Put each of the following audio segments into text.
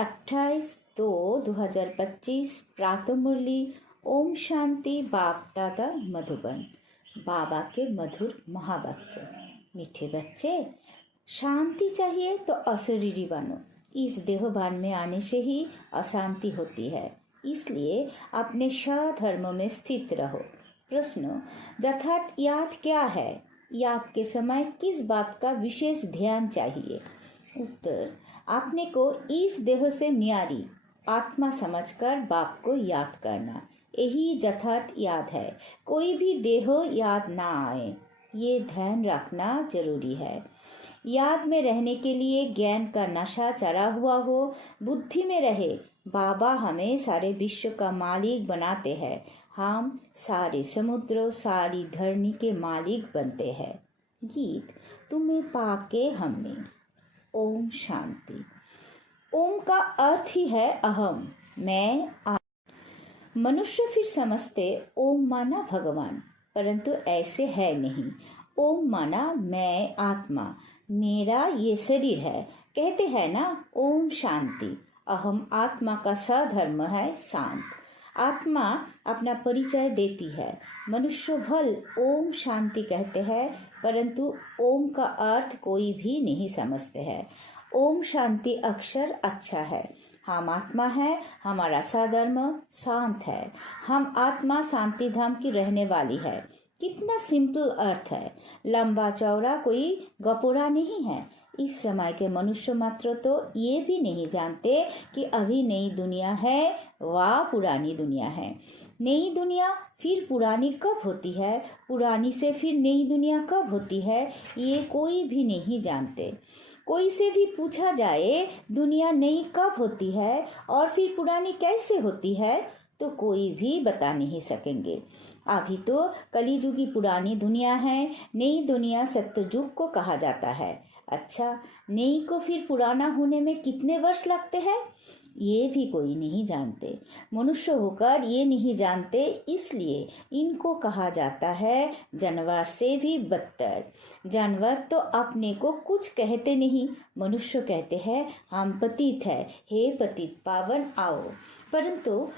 28/2/2025 प्रातः मुरली। ओम शांति। बाप दादा मधुबन। बाबा के मधुर महावाक्य। मीठे बच्चे, शांति चाहिए तो अशरीरी बनो। इस देहभान में आने से ही अशांति होती है, इसलिए अपने स्वधर्म में स्थित रहो। प्रश्न: यथार्थ याद क्या है? याद के समय किस बात का विशेष ध्यान चाहिए? उत्तर: आपने को इस देह से न्यारी आत्मा समझकर बाप को याद करना, यही यथार्थ याद है। कोई भी देह याद ना आए, ये ध्यान रखना जरूरी है। याद में रहने के लिए ज्ञान का नशा चढ़ा हुआ हो, बुद्धि में रहे बाबा हमें सारे विश्व का मालिक बनाते हैं। हम सारे समुद्र, सारी धरनी के मालिक बनते हैं। गीत तुम्हें पाके हमने। ओम शांति। ओम का अर्थ ही है अहम, मैं। मनुष्य फिर समझते ओम माना भगवान, परंतु ऐसे है नहीं। ओम माना मैं आत्मा, मेरा ये शरीर है। कहते हैं ना ओम शांति। अहम आत्मा का सधर्म है शांत। आत्मा अपना परिचय देती है। मनुष्य भल ओम शांति कहते हैं, परंतु ओम का अर्थ कोई भी नहीं समझते हैं। ओम शांति अक्षर अच्छा है। हम आत्मा है, हमारा सधर्म शांत है। हम आत्मा शांति धाम की रहने वाली है। कितना सिंपल अर्थ है, लंबा चौड़ा कोई गपोरा नहीं है। इस समय के मनुष्य मात्र तो ये भी नहीं जानते कि अभी नई दुनिया है व पुरानी दुनिया है। नई दुनिया फिर पुरानी कब होती है, पुरानी से फिर नई दुनिया कब होती है, ये कोई भी नहीं जानते। कोई से भी पूछा जाए दुनिया नई कब होती है और फिर पुरानी कैसे होती है, तो कोई भी बता नहीं सकेंगे। अभी तो कलिजुगी पुरानी दुनिया है, नई दुनिया सत्ययुग को कहा जाता है। अच्छा, नई को फिर पुराना होने में कितने वर्ष लगते हैं, ये भी कोई नहीं जानते। मनुष्य होकर ये नहीं जानते, इसलिए इनको कहा जाता है जानवर से भी बदतर। जानवर तो अपने को कुछ कहते नहीं, मनुष्य कहते हैं हम पतित है, हे पतित पावन आओ, परंतु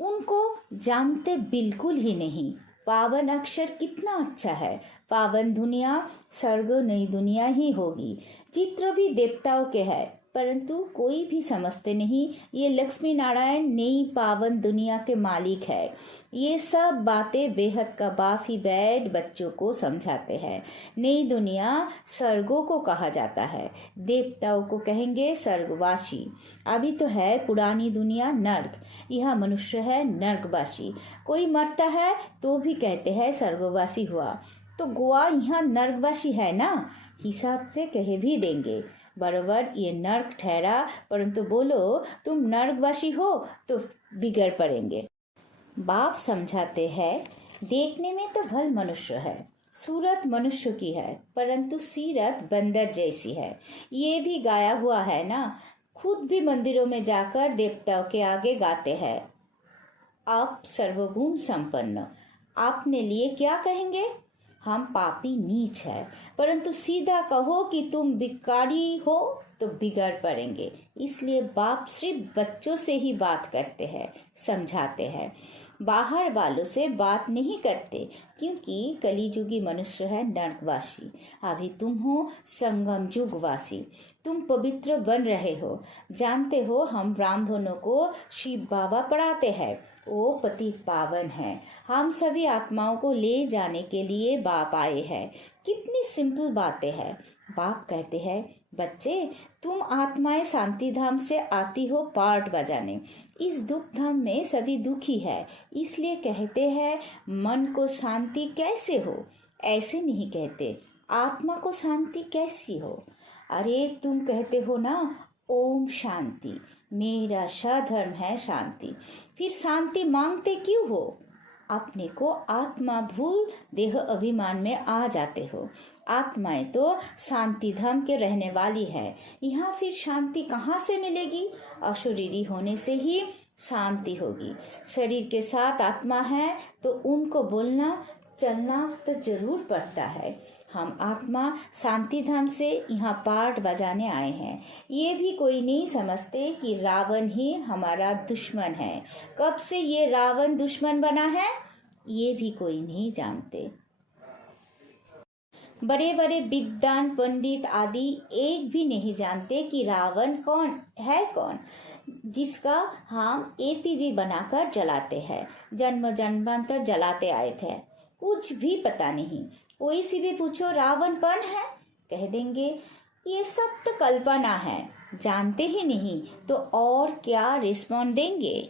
उनको जानते बिल्कुल ही नहीं। पावन अक्षर कितना अच्छा है। पावन दुनिया स्वर्ग नई दुनिया ही होगी। चित्र भी देवताओं के है, परंतु कोई भी समझते नहीं ये लक्ष्मी नारायण नई पावन दुनिया के मालिक है। ये सब बातें बेहद का बाफी बैड बच्चों को समझाते हैं। नई दुनिया स्वर्गों को कहा जाता है, देवताओं को कहेंगे स्वर्गवासी। अभी तो है पुरानी दुनिया नर्क, यह मनुष्य है नर्कवासी। कोई मरता है तो भी कहते हैं स्वर्गवासी हुआ, तो गोवा यहाँ नर्कवासी है ना, हिसाब से कहे भी देंगे बराबर ये नर्क ठहरा, परंतु बोलो तुम नर्कवासी हो तो बिगड़ पड़ेंगे। बाप समझाते हैं देखने में तो भल मनुष्य है, सूरत मनुष्य की है, परंतु सीरत बंदर जैसी है। ये भी गाया हुआ है ना, खुद भी मंदिरों में जाकर देवताओं के आगे गाते हैं आप सर्वगुण संपन्न। आपने लिए क्या कहेंगे, हम पापी नीच है, परंतु सीधा कहो कि तुम भिखारी हो तो बिगड़ पड़ेंगे। इसलिए बाप सिर्फ बच्चों से ही बात करते हैं, समझाते हैं, बाहर वालों से बात नहीं करते, क्योंकि कलिजुगी मनुष्य है नरकवासी। अभी तुम हो संगम युगवासी, तुम पवित्र बन रहे हो। जानते हो हम ब्राह्मणों को शिव बाबा पढ़ाते हैं, वो पतित पावन है। हम सभी आत्माओं को ले जाने के लिए बाप आए हैं। कितनी सिंपल बातें हैं। बाप कहते हैं बच्चे तुम आत्माएं शांति धाम से आती हो पार्ट बजाने। इस दुख धाम में सभी दुखी है, इसलिए कहते हैं मन को शांति कैसे हो। ऐसे नहीं कहते आत्मा को शांति कैसी हो। अरे तुम कहते हो ना ओम शांति, मेरा सधर्म है शांति, फिर शांति मांगते क्यों हो। अपने को आत्मा भूल देह अभिमान में आ जाते हो। आत्माएं तो शांति धाम के रहने वाली है, यहाँ फिर शांति कहाँ से मिलेगी। अशरीरी होने से ही शांति होगी। शरीर के साथ आत्मा है तो उनको बोलना चलना तो जरूर पड़ता है। हम आत्मा शांति धाम से यहाँ पाठ बजाने आए हैं। ये भी कोई नहीं समझते कि रावण ही हमारा दुश्मन है। कब से ये रावण दुश्मन बना है ये भी कोई नहीं जानते। बड़े बड़े विद्वान पंडित आदि एक भी नहीं जानते कि रावण कौन है, कौन जिसका हम एपीजी बनाकर जलाते हैं, जन्म जन्मांतर जलाते आए थे। कुछ भी पता नहीं। कोई से भी पूछो रावण कौन है, कह देंगे ये सब तो कल्पना है, जानते ही नहीं। तो और क्या रिस्पॉन्ड देंगे।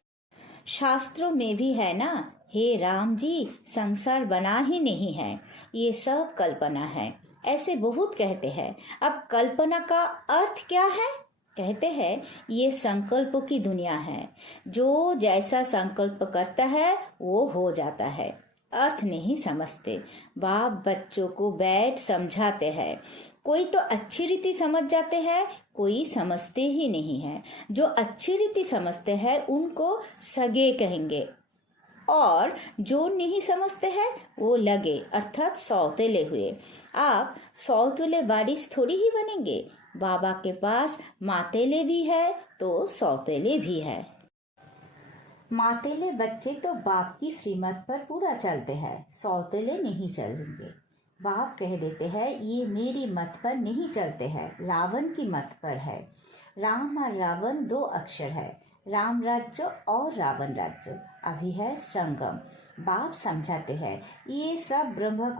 शास्त्रों में भी है ना, हे राम जी संसार बना ही नहीं है, ये सब कल्पना है, ऐसे बहुत कहते हैं। अब कल्पना का अर्थ क्या है। कहते हैं ये संकल्पों की दुनिया है, जो जैसा संकल्प करता है वो हो जाता है। अर्थ नहीं समझते। बाप बच्चों को बैठ समझाते हैं। कोई तो अच्छी रीति समझ जाते हैं, कोई समझते ही नहीं है। जो अच्छी रीति समझते हैं उनको सगे कहेंगे, और जो नहीं समझते हैं वो लगे अर्थात सौतेले हुए। आप सौतेले बारिश थोड़ी ही बनेंगे। बाबा के पास मातेले भी है तो सौतेले भी है। मातेले बच्चे तो बाप की श्रीमत पर पूरा चलते हैं, सौतेले नहीं चलेंगे। बाप कह देते हैं ये मेरी मत पर नहीं चलते हैं, रावण की मत पर है। राम और रावण दो अक्षर है, राम राज्य और रावण राज्य अभी है संगम। बाप समझाते हैं ये सब ब्रह्मा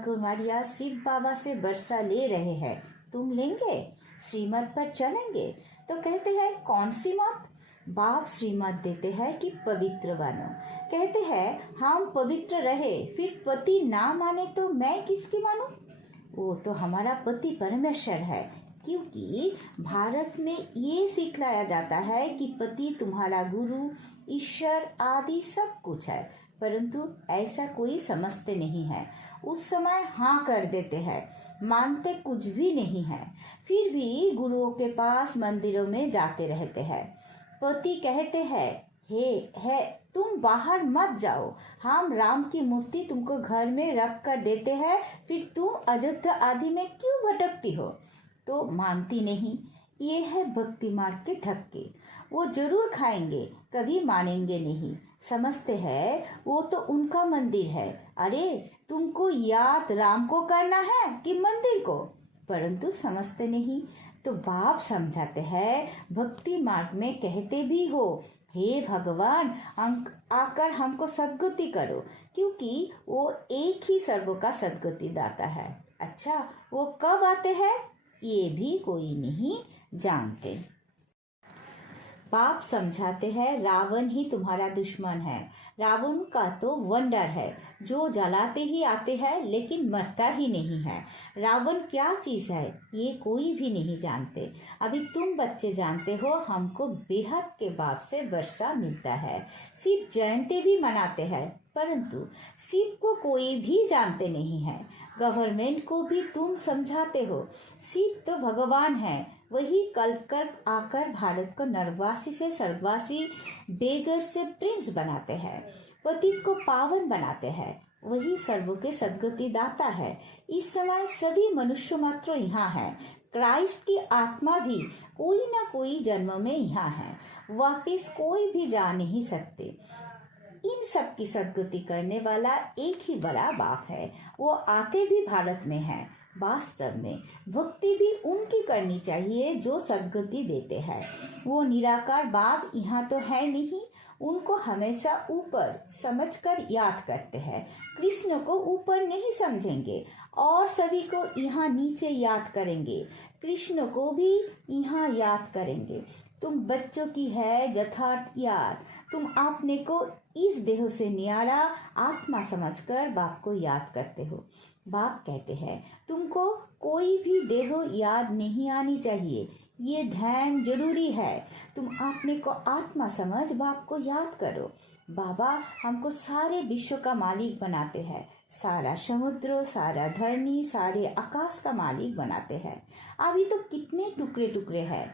कुमार या शिव बाबा से वर्षा ले रहे हैं, तुम लेंगे, श्रीमत पर चलेंगे। तो कहते हैं कौन सी मत। बाप श्रीमत देते हैं कि पवित्र बनो। कहते हैं हम पवित्र रहे, फिर पति ना माने तो मैं किसकी मानूं। वो तो हमारा पति परमेश्वर है, क्योंकि भारत में ये सिखलाया जाता है कि पति तुम्हारा गुरु, ईश्वर आदि सब कुछ है। परंतु ऐसा कोई समझते नहीं है। उस समय हाँ कर देते हैं, मानते कुछ भी नहीं है, फिर भी गुरुओं के पास मंदिरों में जाते रहते हैं। पति कहते हैं हे तुम बाहर मत जाओ, हम राम की मूर्ति तुमको घर में रख कर देते हैं, फिर तुम अयोध्या आदि में क्यों भटकती हो। तो मानती नहीं। ये है भक्ति मार्ग के धक्के। वो जरूर खाएंगे, कभी मानेंगे नहीं। समझते हैं वो तो उनका मंदिर है। अरे तुमको याद राम को करना है कि मंदिर को, परंतु समझते नहीं। तो बाप समझाते हैं भक्ति मार्ग में कहते भी हो हे भगवान आकर हमको सद्गति करो, क्योंकि वो एक ही सर्व का सद्गति दाता है। अच्छा वो कब आते हैं ये भी कोई नहीं जानते। बाप समझाते हैं रावण ही तुम्हारा दुश्मन है। रावण का तो वंडर है, जो जलाते ही आते हैं लेकिन मरता ही नहीं है। रावण क्या चीज है ये कोई भी नहीं जानते। अभी तुम बच्चे जानते हो हमको बेहद के बाप से वर्षा मिलता है। शिव जयंती भी मनाते हैं, परंतु शिव को कोई भी जानते नहीं है। गवर्नमेंट को भी तुम समझाते हो शिव तो भगवान है, वही कल्प आकर भारत को नरवासी से स्वर्गवासी, बेगर से प्रिंस बनाते हैं, पतित को पावन बनाते हैं, वही सर्व के सद्गति दाता है। इस समय सभी मनुष्य मात्र यहाँ है। क्राइस्ट की आत्मा भी कोई ना कोई जन्म में यहाँ है, वापिस कोई भी जा नहीं सकते। इन सब की सद्गति करने वाला एक ही बड़ा बाप है। वो आते भी भारत में है। वास्तव में भक्ति भी उनकी करनी चाहिए जो सद्गति देते हैं। वो निराकार बाप यहाँ तो है नहीं, उनको हमेशा ऊपर समझकर याद करते हैं। कृष्ण को ऊपर नहीं समझेंगे और सभी को यहाँ नीचे याद करेंगे। कृष्ण को भी यहाँ याद करेंगे। तुम बच्चों की है यथार्थ याद। तुम अपने को इस देह से न्यारा आत्मा समझकर बाप को याद करते हो। बाप कहते हैं तुमको कोई भी देह याद नहीं आनी चाहिए, ये ध्यान जरूरी है। तुम अपने को आत्मा समझ बाप को याद करो। बाबा हमको सारे विश्व का मालिक बनाते हैं, सारा समुद्र, सारा धरनी, सारे आकाश का मालिक बनाते हैं। अभी तो कितने टुकड़े टुकड़े हैं,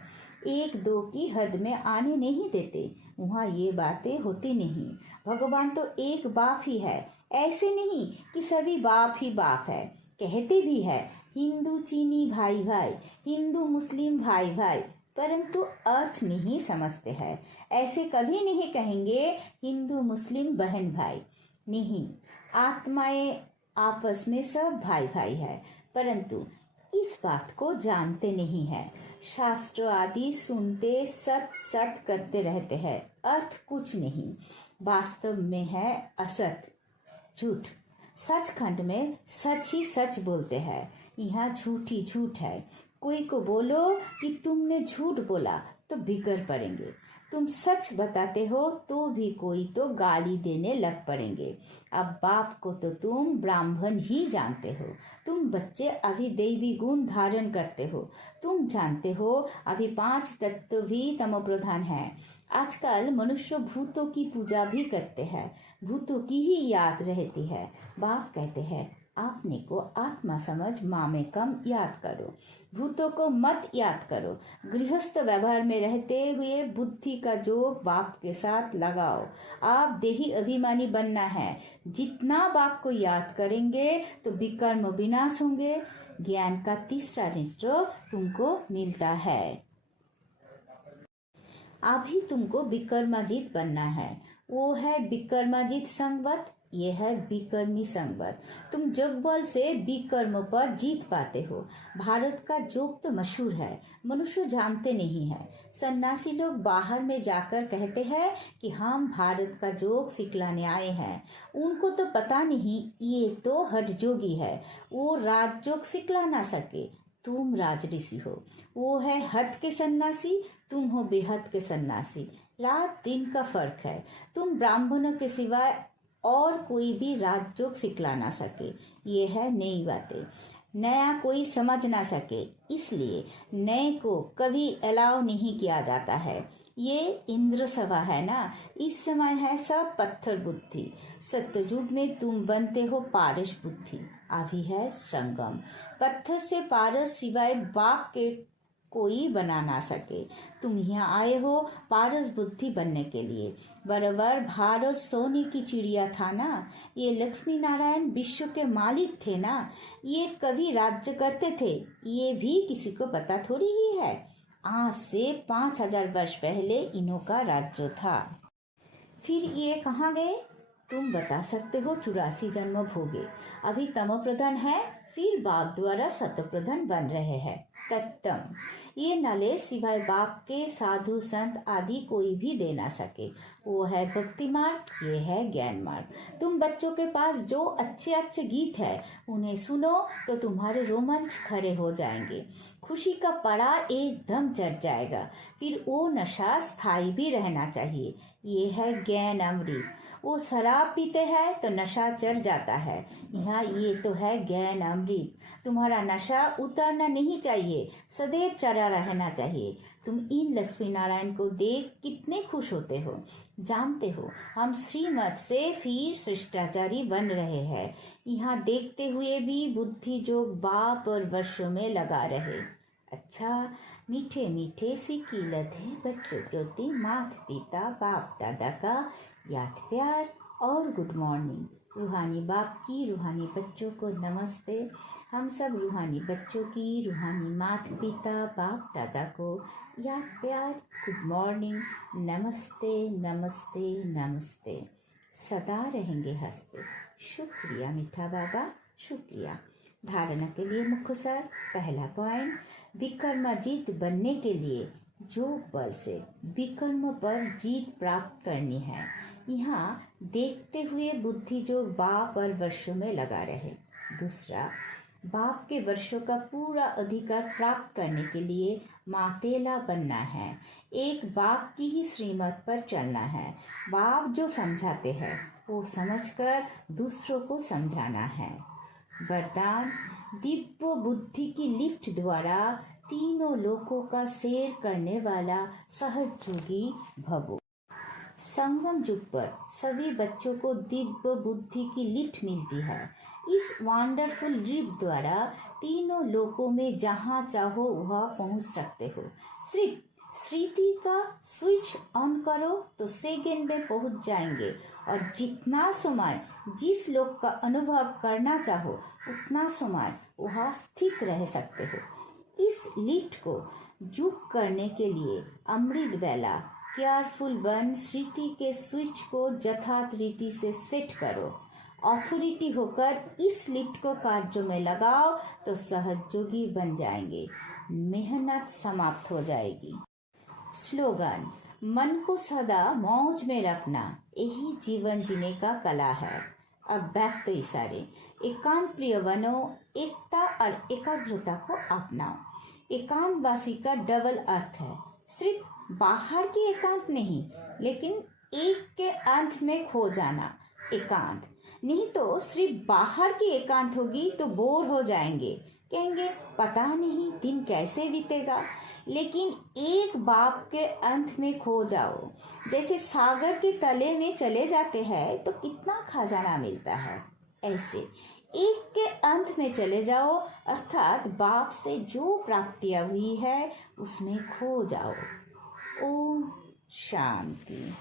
एक दो की हद में आने नहीं देते। वहाँ ये बातें होती नहीं। भगवान तो एक बाप ही है, ऐसे नहीं कि सभी बाप ही बाप है। कहते भी है हिंदू चीनी भाई भाई, हिंदू मुस्लिम भाई भाई, परंतु अर्थ नहीं समझते हैं। ऐसे कभी नहीं कहेंगे हिंदू मुस्लिम बहन भाई, नहीं, आत्माएं आपस में सब भाई भाई है, परंतु इस बात को जानते नहीं है। शास्त्र आदि सुनते सत सत करते रहते हैं, अर्थ कुछ नहीं, वास्तव में है असत, झूठ। सचखंड में सच ही सच बोलते हैं, यहाँ झूठ ही झूठ है। कोई को बोलो कि तुमने झूठ बोला तो बिगड़ पड़ेंगे, तुम सच बताते हो तो भी कोई तो गाली देने लग पड़ेंगे। अब बाप को तो तुम ब्राह्मण ही जानते हो, तुम बच्चे अभी दैवी गुण धारण करते हो, तुम जानते हो अभी 5 तत्व भी तमोप्रधान है। आजकल मनुष्य भूतों की पूजा भी करते हैं, भूतों की ही याद रहती है। बाप कहते हैं आपने को आत्मा समझ माँ में कम याद करो, भूतों को मत याद करो। गृहस्थ व्यवहार में रहते हुए बुद्धि का जोग बाप के साथ लगाओ। आप देही अभिमानी बनना है, जितना बाप को याद करेंगे तो विकर्म विनाश होंगे। ज्ञान का तीसरा नेत्र तुमको मिलता है। अभी तुमको विकर्माजित बनना है, वो है विकर्माजित संगवत, ये है विकर्मी संगवत। तुम योग बल से विकर्म पर जीत पाते हो। भारत का जोग तो मशहूर है, मनुष्य जानते नहीं है। सन्यासी लोग बाहर में जाकर कहते हैं कि हम भारत का जोग सिखलाने आए हैं, उनको तो पता नहीं ये तो हठ जोगी है, वो राजयोग सिखला ना सके। तुम राजऋषि हो, वो है हद के सन्यासी, तुम हो बेहद के सन्यासी। रात दिन का फर्क है। तुम ब्राह्मणों के सिवाय और कोई भी राजयोग सिखला ना सके, ये है नई बातें। नया कोई समझ ना सके, इसलिए नए को कभी अलाउ नहीं किया जाता है। ये इंद्र सभा है ना, इस समय है सब पत्थर बुद्धि। सत्ययुग में तुम बनते हो पारस बुद्धि, अभी है संगम। पत्थर से पारस सिवाय बाप के कोई बना ना सके। तुम यहाँ आए हो पारस बुद्धि बनने के लिए। बराबर भारत सोने की चिड़िया था ना, ये लक्ष्मी नारायण विश्व के मालिक थे ना, ये कभी राज्य करते थे, ये भी किसी को पता थोड़ी ही है। आज से 5000 वर्ष पहले इन्हों का राज्य था। फिर ये कहाँ गए? तुम बता सकते हो 84 जन्म भोगे। अभी तमो प्रधान है, फिर बाप द्वारा सत्य प्रधान बन रहे हैं। तत्तम, ये नले सिवाय बाप के साधु संत आदि कोई भी दे ना सके। वो है भक्ति मार्ग, ये है ज्ञान मार्ग। तुम बच्चों के पास जो अच्छे अच्छे गीत है उन्हें सुनो तो तुम्हारे रोमांच खड़े हो जाएंगे, खुशी का पड़ा एकदम चढ़ जाएगा। फिर वो नशा स्थायी भी रहना चाहिए, ये है ज्ञान अमृत। वो शराब पीते हैं तो नशा चढ़ जाता है, यहाँ ये तो है ज्ञान अमृत। तुम्हारा नशा उतरना नहीं चाहिए, सदैव चढ़ा रहना चाहिए। तुम इन लक्ष्मी नारायण को देख कितने खुश होते हो। जानते हो हम श्रीमत से फिर शिष्टाचारी बन रहे हैं। यहाँ देखते हुए भी बुद्धि जोग बाप और वर्षों में लगा रहे। अच्छा, मीठे मीठे सी कीलत है बच्चों प्रति माता पिता बाप दादा का याद प्यार और गुड मॉर्निंग। रूहानी बाप की रूहानी बच्चों को नमस्ते। हम सब रूहानी बच्चों की रूहानी माता पिता बाप दादा को याद प्यार गुड मॉर्निंग, नमस्ते नमस्ते नमस्ते। सदा रहेंगे हंसते। शुक्रिया मीठा बाबा, शुक्रिया। धारणा के लिए मुख्य सार। पहला पॉइंट, विकर्माजीत बनने के लिए जो बल से विकर्म पर जीत प्राप्त करनी है। यहाँ देखते हुए बुद्धि जो बाप और वर्षों में लगा रहे। दूसरा, बाप के वर्षों का पूरा अधिकार प्राप्त करने के लिए मातेला बनना है। एक बाप की ही श्रीमत पर चलना है। बाप जो समझाते हैं वो समझकर दूसरों को समझाना है। वरदान, दिव्य बुद्धि की लिफ्ट द्वारा तीनों लोकों का सैर करने वाला सहयोगी भवो। संगम युग पर सभी बच्चों को दिव्य बुद्धि की लिफ्ट मिलती है। इस वंडरफुल लिफ्ट द्वारा तीनों लोकों में जहाँ चाहो वहाँ पहुँच सकते हो। सिर्फ स्मृति का स्विच ऑन करो तो सेकंड में पहुंच जाएंगे और जितना समय जिस लोक का अनुभव करना चाहो उतना समय वहां स्थित रह सकते हो। इस लिफ्ट को जुक करने के लिए अमृत वेला केयरफुल बन श्रुति के स्विच को यथार्थ रीति से सेट करो। अथॉरिटी होकर इस लिफ्ट को कार्यों में लगाओ तो सहयोगी बन जाएंगे, मेहनत समाप्त हो जाएगी। स्लोगन, मन को सदा मौज में रखना यही जीवन जीने का कला है। अब बैक तो इशारे, एकांत प्रिय बनो, एकता और एकाग्रता को अपनाओ। एकांतवासी का डबल अर्थ है, सिर्फ बाहर की एकांत नहीं, लेकिन एक के अंत में खो जाना एकांत नहीं। तो सिर्फ बाहर की एकांत होगी तो बोर हो जाएंगे, कहेंगे पता नहीं दिन कैसे बीतेगा। लेकिन एक बाप के अंत में खो जाओ, जैसे सागर के तले में चले जाते हैं तो कितना खजाना मिलता है, ऐसे एक के अंत में चले जाओ, अर्थात बाप से जो प्राप्तियां हुई है उसमें खो जाओ। ओम शांति।